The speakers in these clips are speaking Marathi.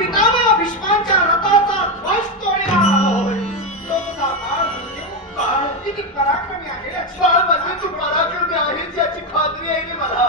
पितामह भीष्मांच्या रथाचा ध्वज तोडला होय तो तुझा काळ म्हणजे काळ किती पराक्रमी आहे काळ म्हणजे तू पराक्रमी आहेस याची खात्री आहे मला.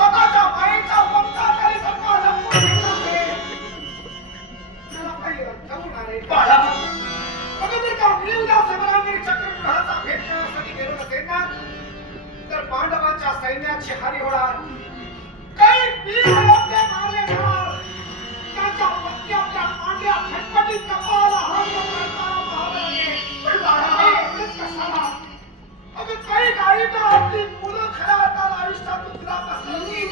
स्वतःच्या बाईंचा पंचाखाली स्वतःला त्याला काही लज्जा होणार आहे बाळा अगोदर का तर पांडवांच्या सैन्याची हानी होणार. काही वीर आपल्या मारले जाणार त्यांच्या पत्नी आपल्या पांड्या फटफटीत कपाळाला हात पकडतात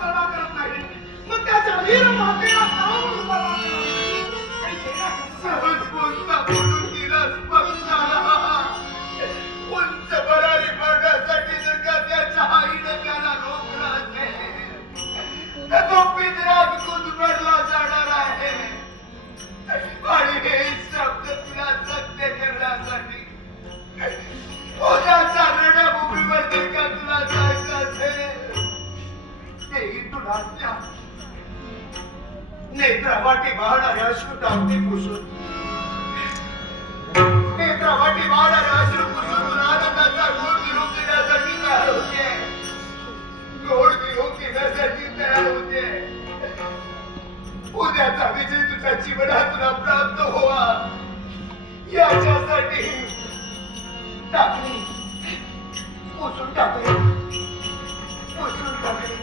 परवा करत नाही. मग त्याच्या वीर महत्वाला सहज వాడి అశ్రు తాంతి పుసు నేత్ర వాడి వాడి అశ్రు పుసు నాదంతా గోడ్ विरोध करण्यासाठी तयार होते. गोड विरोध हो करण्यासाठी तयार होते. उद्याचा विजय तुझ्या जीवनातून प्राप्त होवा याच्यासाठी टाकली पुसून टाकली पुसून टाकली